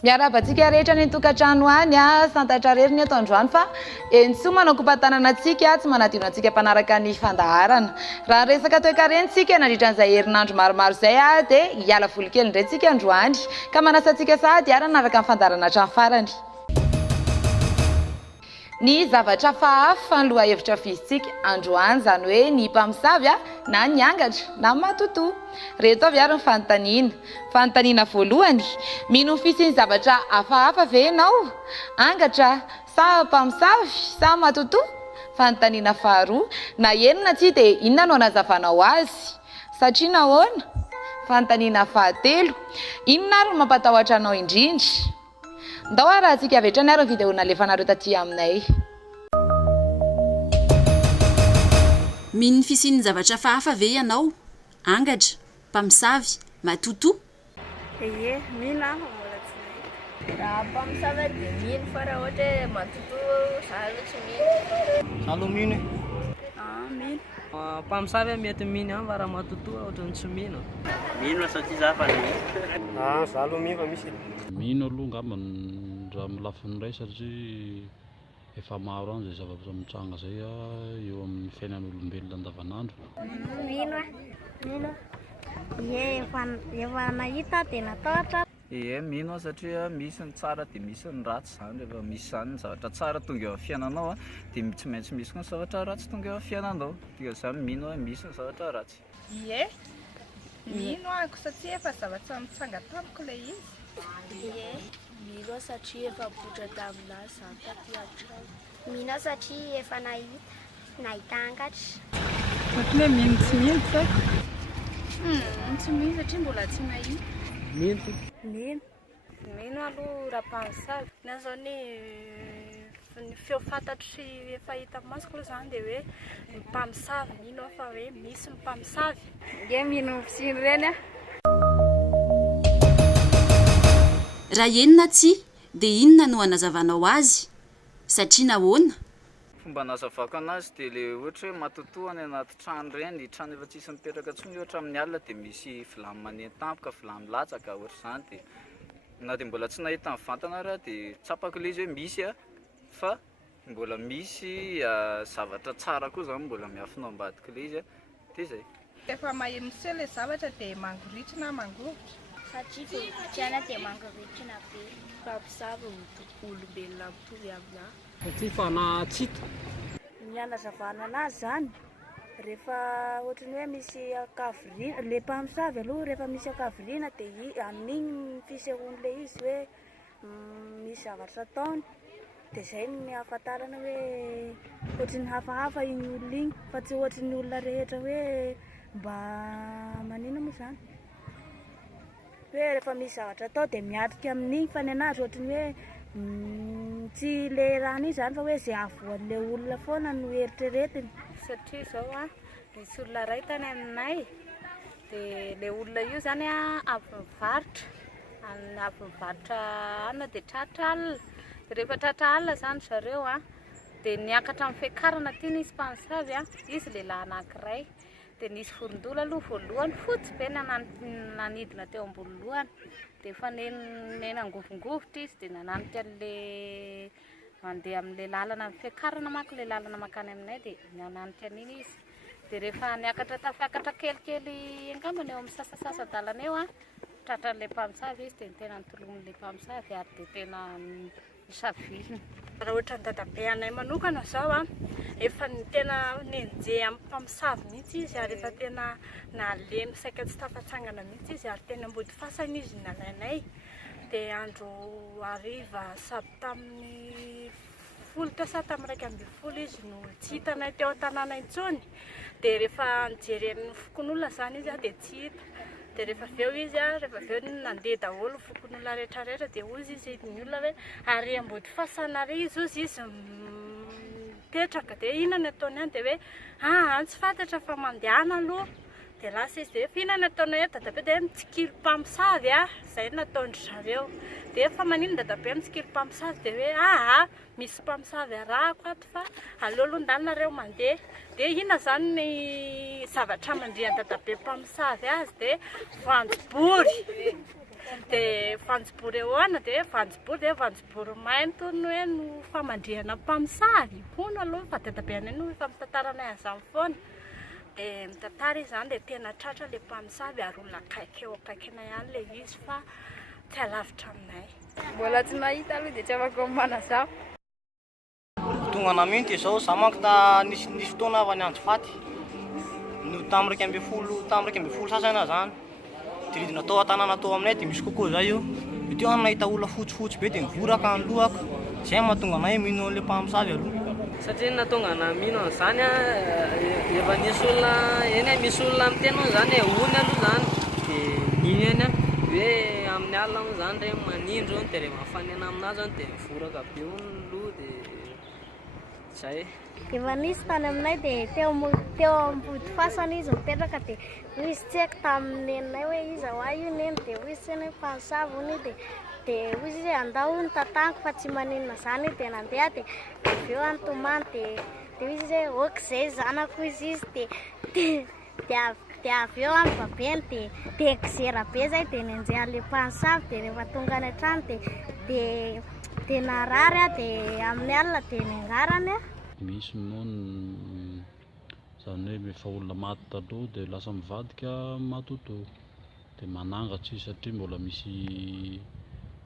Miarabantsika rehetra ny tokantrano any santatra rery ny atao androany fa enso manakompatanana antsika tsy manadino antsika mpanaraka ny fandaharana. Raha resaka toe-karentsika nandritra an'izay herinandro maromaro izay dia hiala voly kely indray tsika androany ka manasa antsika sahady naraka ny fandaharana hatrany farany. Ny zavatra hafahafa ny lohahevitra fizitsika androany zany hoe ny mpamosavy na ny angatra na matotoa. Reto avy ary ny fanontaniana. Fanontaniana voalohany, mino ny fisian'ny zavatra hafahafa ve ianao? Angatra sa mpamosavy sa matotoa? Fanontaniana faharoa, na enina tsy dia inona no anazavanao azy? Satria nahoana? Fanontaniana fahatelo, inona ary no mampatahotra anao indrindra? Ndao raha antsika avetra ny ary ny videona alefanareo taty aminay. Mino ny fisian'ny zavatra hafahafa ve ianao? Angatra, mpamosavy, matotoa? Mino mbola tsy mahita. Raha mpamosavy dia mino fa raha ohatra hoe matotoa zaho tsy mino. Zalo mino e. Mino. Mpamosavy mety mino ihany fa raha matotoa ohatrany tsy mino. Mino satria za fa mino. Zalo mino fa misy. Mino aloha ngambany raha amin'ny lafiny iray satria efa maro any izay zavatra mitranga izay eo amin'ny fiainan'olombelona andavanandro. Mino. Efa nahita dia natao. Mino satria misy ny tsara dia misy ny ratsy zany rehefa misy zany ny zavatra tsara tonga eo amin'ny fiainanao dia tsy maintsy misy koa ny zavatra ratsy tonga eo amin'ny fiainanao. Dia zany mino hoe misy ny zavatra ratsy. Mino ako satria efa zavatra mitsanga tamiko ilay izy. Mino satria efa botra tamin'ny zany taty an-trano. Mino satria efa nahita angatra. Ohatran'ny hoe mino tsy mino tsako. Tsy mino satria mbola tsy mahita. Mino aloha raha mpamosavy. Na zao ny feo fantatry efa hita masoko zany dia hoe mpamosavy mino fa hoe misy mpamosavy. Mino fisiany ireny Raha enina tsy dia inona no anazavanao azy? Satria nahoana? Fomba nazavako anazy dia le ohatra hoe matotoa any anaty trano ireny, trano efa tsisy mipetraka intsony ohatra amin'ny alina dia misy vilany manentampoka, vilany latsaka ohatra izany dia na dia mbola tsy nahita ny vantana raha dia tsapako ilay izy hoe misy fa mbola misy zavatra tsara koa zany mbola miafinao ambadika ilay izy dia izay. Efa maheno se ilay zavatra dia mangoritra na mangovitra. Satria fiompiana dia mangoritra be. Mpamosavy olombelona mitovy aminahy. Satria fa natsita. Ny anazavana anazy zany rehefa ohatrany hoe misy akaviriana, ilay mpamosavy aloha rehefa misy akaviriana dia amin'igny fisehoan'ilay izy hoe misy zavatra ataony dia izay ny ahafantarana hoe ohatrany hafahafa iny olona iny fa tsy ohatrany olona rehetra hoe mba manino moa zany hoe rehefa misy zavatra atao dia miatrika amin'igny fa ny anazy ohatrany hoe tsy le raha iny zany fa hoe izay avoan'ilay olona foana no eritreretiny. Satria izao misy olona iray tany aminay dia ilay olona io zany avy mivarotra anona dia tratra alina. Rehefa tratra alina zany zareo dia niakatra amin'ny fiakarana tiany izy mpamosavy izy lehilahy anankiray dia nisy vorondola aloha voalohany fotsy be nanidina teo ambony lohany dia efa nenangovongovitra izy dia nananika an'ilay mandeha amin'ilay lalana amin'ny fiakarana manko ilay lalana makany aminay dia nananika an'iny izy dia rehefa niakatra tafiakatra kelikely angambany eo amin'ny sasasasa-dalana eo tratran'ilay mpamosavy izy dia tena nitolomin'ilay mpamosavy ary dia tena nisavihiny. Raha ohatra ny dadabe anay manokana zao efa tena nenjeh amin'ny mpamosavy mihitsy izy ary efa tena nalemy saika tsy tafatsangana mihitsy izy ary tena mbody fasana izy nalainay dia andro hariva sady tamin'ny folo sa tamin'ny 1 izy no tsy hitanay teo an-tanàna intsony dia rehefa nijeren'ny fokon'olona zany izy dia tsy hita dia rehefa aveo izy rehefa aveo nandeha daholo fokon'olona rehetrarehetra dia ozy izy ny olona hoe ary ambody fasana ry izy ozy izy mipetraka dia inona ataony any dia hoe tsy fantatra fa mandehana aloha dia lasa izy dia inona ataonao eto dadabe dia mitsikilo mpamosavy izay nataondry zareo dia efa manino dadabe mitsikilo mpamosavy dia hoe misy mpamosavy arahako ato fa aleo aloha ndanareo mandeha dia inona zany ny zavatra mandrian dadabe mpamosavy azy dia voanjobory dia fanjobory ahoana dia vanjobory mainto no hoe no famandrihana mpamosavy hono aloha fa dadabeanay no efa mitantaranay azany foana dia mitantara izy zany dia tena tratra ilay mpamosavy ary olona akaiky eo akaikina ihany ilay izy fa tsy alavitra aminay. Mbola tsy nahita aloha dia tsy afaka homana zaho. Tonga namin'ny dia izao za manko nisy fotoana avy any andro faty no tamin'ny raika ambin'ny folo sasana zany dia natao an-tanàna natao aminay dia misy kokoa zay io teo any nahita olona fotsifotsy be dia nivoraka ny lohako izay mahatonga anay mino an'ilay mpamosavy aloha. Satria natonga namino an'izany efa nisy olona eny misy olona miteny zany ony aloha zany dia niny eny hoe amin'ny alina moa zany re manindro dia rehefa mifanena aminazy zany dia mivoraka be ony loha dia zay. Efa nisy tany aminay dia teo ambody fasana izy mipetraka dia izy tsy haiko tamin'ny neninay hoe iza hoa io neny dia izy tsy hoe mpamosavy ony dia izy andao ny tataniko fa tsy maninona zany dia nandeha dia avy eo antomany dia izy hoe okizay zanako izy dia avy eo amin'ny babeny dia egzera be zay dia nenjehan'ilay mpamosavy dia rehefa tonga any an-trano dia narary dia amin'ny alina dia niangarany misy moa zany hoe efa olona maty taloha dia lasa mivadika matotoa dia manangatsy izy satria mbola misy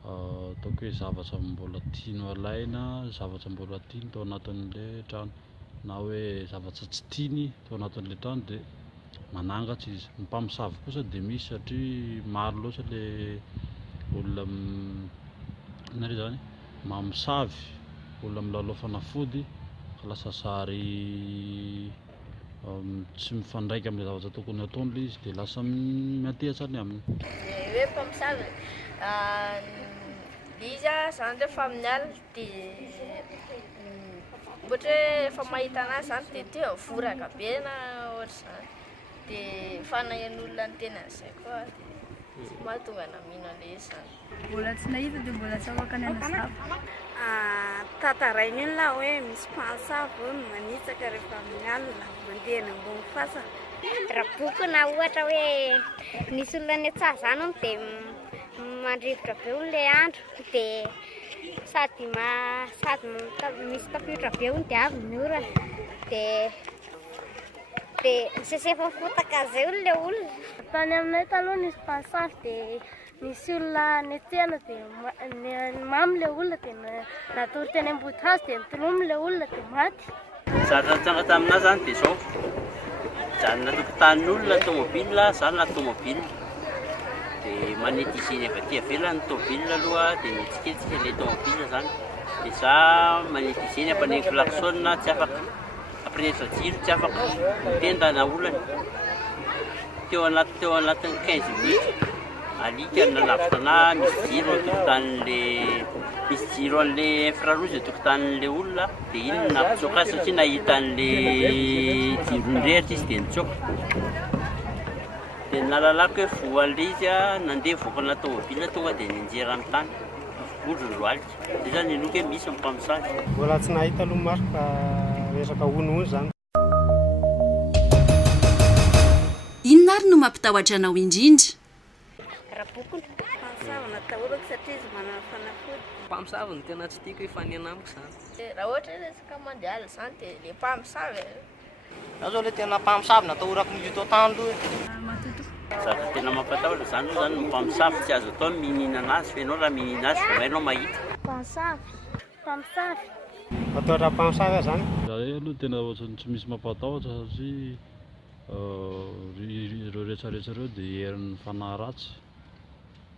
ataoko hoe zavatra mbola tiano alaina, zavatra mbola tiany tao anatin'ilay trano na hoe zavatra tsy tiany tao anatin'ilay trano dia manangatsy izy. Ny mpamosavy kosa dia misy satria maro loatra ilay olona nare zany mamosavy olona milalao fanafody ka lasa sary tsy mifandraika amin'ilay zavatra tokony ataon'ilay izy dia lasa miantehatra any aminy. Hoe mpamosavy izy zany rehefa amin'ny alina dia ohatra hoe efa mahita anazy zany dia teo voraka be na ohatra zany dia fanahin'olona ny tenan'izay koa dia mahatonga namino an'ilay izy zany. Mbola tsy nahita dia mbola tsy afaka ny anasavy. Tantarainy la hoe misy mpamosavy no manitsaka rehefa amin'ny alina mandeha eny ambony fasana. Raha boky na ohatra hoe nisy olona ny antsaha zany dia mandrivotra be ony ilay andro dia sady misy tafiotra be ony dia avy ny orana dia misesefa fotaka zay ony ilay olona. Tany aminay taloha nisy mpamosavy dia nisy olona netsehana dia mamy ilay olona dia natory teny ambody hazo dia nitolomy ilay olona dia maty. Zavatra nitsanga taminah zany dia izao zany natokotanin'olona tômôbila zany na tômôbila dia manety iziny avy aty avelany tômôbila aloha dia mitsiketsika ilay tômôbila zany dia za manety iziny ampaneny klaksona tsy afaka ampirehetra jiro tsy afaka mitenda na olany teo anatin'ny 15 minitra alika nalavitra ana misy jiro an'ilay infrarouge tokotanin'ilay olona dia iny nampitsoka azy satria nahita an'ilay jirony rehatra izy dia nitsoka dia nalalako hoe voan'ilay izy nandeha voakana tômôbila tonga dia ninjera amin'ny tany vodrony ro alika dia zany inoky hoe misy mpamosavy. Mbola tsy nahita aloha maro fa resaka honohony zany. Inona ary no mampitahotra anao indrindra? Rabokony mpamosavy natahorako satria izy manana fanafody. Mpamosavy no tena tsy tiako hifanena amiko zany. Raha ohatra hoe resaka mandeha alina zany dia ilay mpamosavy. Za zao ilay tena mpamosavy natahorako nijito tany aloha. Zavatra tena mampatahotra zany moa zany mpamosavy tsy azo atao mihinana anazy fa ianao raha mihinana azy vao hainao mahita. Mpamosavy. Matahotra mpamosavy azy zany. Raha aloha tena ohatrany tsy misy mampatahotra satria ireo rehetrarehetra ireo dia herin'ny fanahy ratsy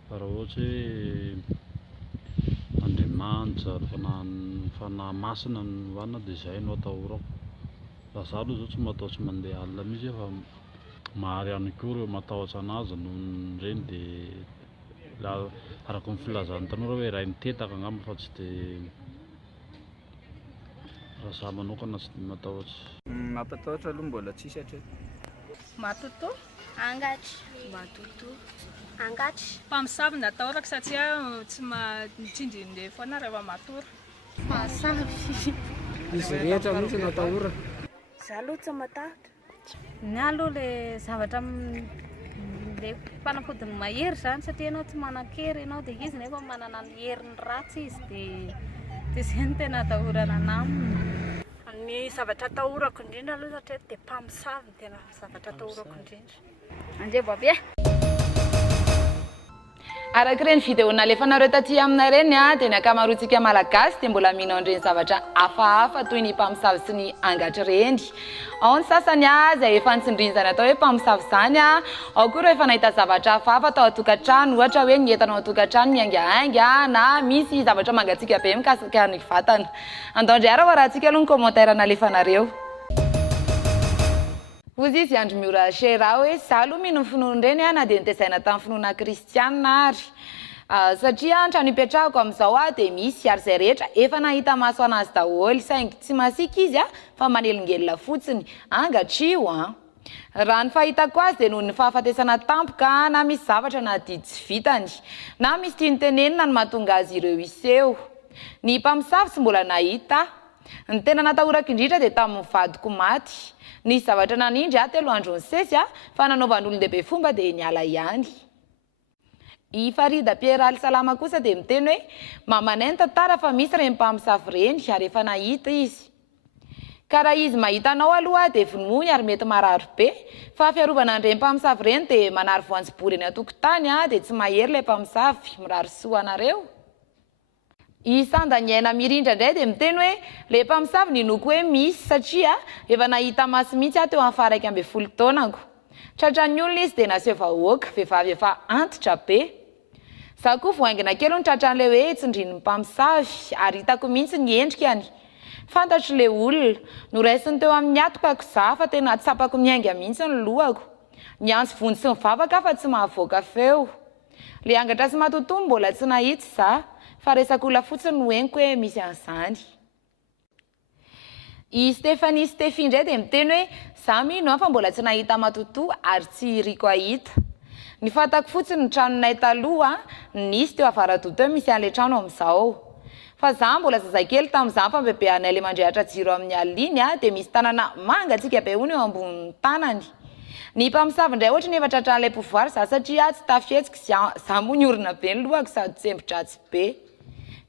fa raha ohatra hoe Andriamanitra fanahy masina no hoanina dia izay no atahorako. Raha za aloha zao tsy matahotra mandeha alina mihitsy fa maro ihany koa ireo matahotra anazy noho ireny dia araka ny filazan'ny tanora hoe ray nitetaka angamba fa tsy dia raha za manokana tsy dia matahotra. Mampatahotra aloha mbola tsisy hatreto. Matoto, Angatry. matoto. Angatry. Mpamosavy natahorako satria tsy mitsindrin'ilay foana rehefa matory. Mpamosavy. Izy rehetra mihitsy natahorako. Za aloha tsy matahotra. Ny aloha ilay zavatra amin'ilay mpanafodiny mahery zany satria ianao tsy manan-kery ianao dia izy nefa manana ny heriny ratsy izy dia zay no tena atahorana anaminy. Ny zavatra atahorako indrindra aloha satria dia mpamosavy ny tena zavatra atahorako indrindra. Andreo babe araka ireny videona alefanareo taty aminay reny dia ny akamaroantsika malagasy dia mbola mihinao ireny zavatra hafahafa toy ny mpamosavy sy ny angatra reny. Ao ny sasany izay efa nitsindrinizany atao hoe mpamosavy zany, ao koa ireo efa nahita zavatra hafahafa atao atokantrano, ohatra hoe ny entanao atokantrano miaingahainga na misy zavatra mangatsika be mikasika ny vatana. Andao indray raha rahantsika aloha ny commentaire nalefanareo. Ozy izy andro miora shera hoe za aloha mino ny finoana ireny na dia nitezaina tamin'ny finoana kristiana ary satria trano ipetrahako amin'izao dia misy ary izay rehetra efa nahita maso anazy daholo saingy tsy masika izy fa manelingelina fotsiny angatra io raha ny fahitako azy dia noho ny fahafatesana tampoka na misy zavatra na didy tsy vitany na misy tiany tenenina no mahatonga azy ireo iseo. Ny mpamosavy tsy mbola nahita. Ny tena natahorako indrindra dia tamin'ny vadiko maty. Nisy zavatra nanindry telo andro ny sesy fa nanaovan'olon-dehibe fomba dia niala ihany. I Farida Pieraly Salama kosa dia miteny hoe mamanay ny tantara fa misy ireny mpamosavy ireny ary efa nahita izy. Ka raha izy mahita anao aloha dia vonoiny ary mety marary be fa fiarovana an'ireny mpamosavy ireny dia manary voanjobory eny an-tokotany dia tsy mahery ilay mpamosavy mirary soa anareo. I Sandaniaina Mirindra indray dia miteny hoe ilay mpamosavy ninoko hoe misy satria efa nahita maso mihitsy teo amin'ny faha 12 taonako. Tratran'ny olona izy dia naseho vahoaka, vehivavy efa antitra be. Za koa voaingina kely ny tratran'ilay hoe tsindrin'ny mpamosavy ary hitako mihitsy ny endrikany. Fantatro ilay olona noraisiny teo amin'ny atokako za fa tena tsapako miainga mihitsy ny lohako. Ny antsy vony sy ny vavaka fa tsy mahavoaka feo. Ilay angatra sy matotoa mbola tsy nahitsy za. Fa resaka olona fotsiny no henoko hoe misy an'izany. I Stefanie Stefy indray dia miteny hoe za mino fa mbola tsy nahita matotoa ary tsy riko ahita. Ny fantako fotsiny ny tranonay taloha nisy teo Avaradoa teo misy an'ilay trano amin'izao. Fa za mbola zazakely tamin'izany fa bebehanay ilay mandrehatra jiro amin'ny alina dia misy tanana mangatsika be hono eo ambonin'ny tanany. Ny mpamosavy indray ohatra ny efa tratran'ilay pouvoir za satria tsy tafihetsika za moa ny orina be ny lohako sady tsembotratsy be.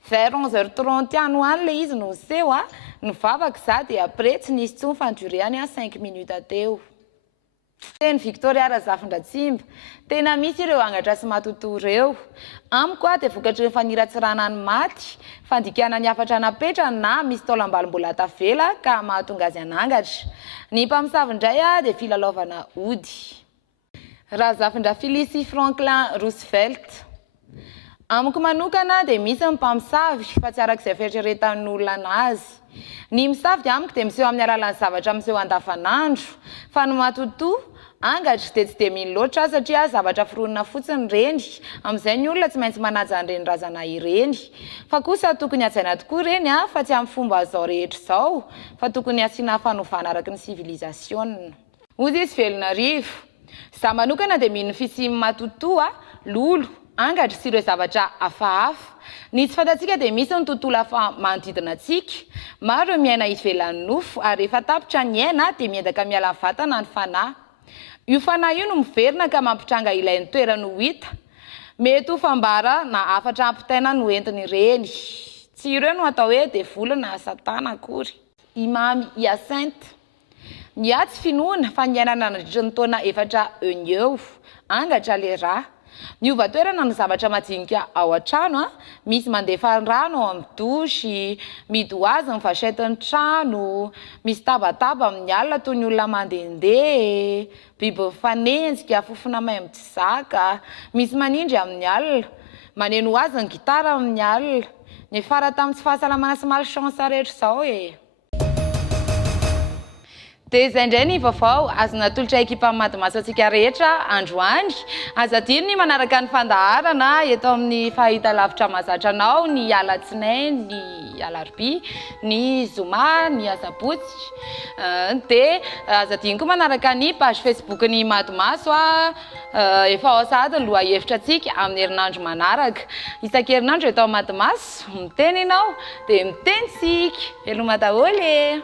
Vers 11h30 any hoany ilay izy no seho ny vavaka za dia après tsy nisy tsony fa nidurehany 5 minutes teo. Teny Victoria Razafindratsimba tena misy ireo angatra sy matotoa ireo. Amiko dia vokatry ny faniratsirana ny maty, fandikana ny afatra napetra na misy taolam-baly mbola tavela ka mahatonga azy anangatra. Ny mpamosavy indray dia filalaovana ody. Razafindra Phyllis Franklin Roosevelt. Amiko manokana dia misy ny mpamosavy fa tsy arak'izay fieritreretan'ny olona anazy. Ny misavy dia amiko dia miseho amin'ny alalan'ny zavatra miseho andavanandro fa ny matotoa angatra dia tsy dia mino loatra satria zavatra fironina fotsiny ireny. Amin'izay ny olona tsy maintsy manaja an'ireny razana ireny. Fa kosa tokony hajaina tokoa ireny fa tsy amin'ny fomba izao rehetra izao fa tokony asiana fanovana araka ny civilisation. Ozy izy velonarivo. Za manokana dia mino fisimy matotoa, lolo, angatra sy ireo zavatra hafahafa. Ny tsy fantatsika dia misy ny tontolo hafa manodidina antsika. Maro ireo miaina ivelan'ny nofo ary rehefa tapitra ny aina dia miendaka miala ny vatana ny fanahy. Io fanahy io no miverina ka mampitranga ilay ny toerana ho hita. Mety ho fambara na afatra ampitaina no entiny ireny. Tsy ireo no atao hoe devoly na satana akory. Imamy Hyacinthe. Ny atsy finoana fa ny ainana nandritra ny taona 4 eo angatra le rà. Miova toerana ny zavatra madinika ao an-trano, misy mandefa rano ao amin'ny dosy, midy ho azy ny vachette-ny trano, misy tabataba amin'ny alina toy ny olona mandehandeha, biby mifanenjika, fofona maimbo tsy zaka, misy manindry amin'ny alina, maneno ho azy ny gitara amin'ny alina, ny fara tamin'ny tsy fahasalamana sy malchance rehetra izao e. Dia izay indray ny vaovao azona tolotra ekipa Mad'Maso antsika rehetra androany. Aza adino ny manaraka ny fandaharana eto amin'ny fahitalavitra mahazatra anao ny alatsinainy, ny alarobia, ny zoma, ny asabotsy. Dia aza adino koa manaraka ny page Facebook ny Mad'Maso efa ao sahady ny lohahevitra antsika amin'ny herinandro manaraka. Isan-kerinandro eto Mad'Maso miteny ianao dia miteny tsika. Veloma daholo e.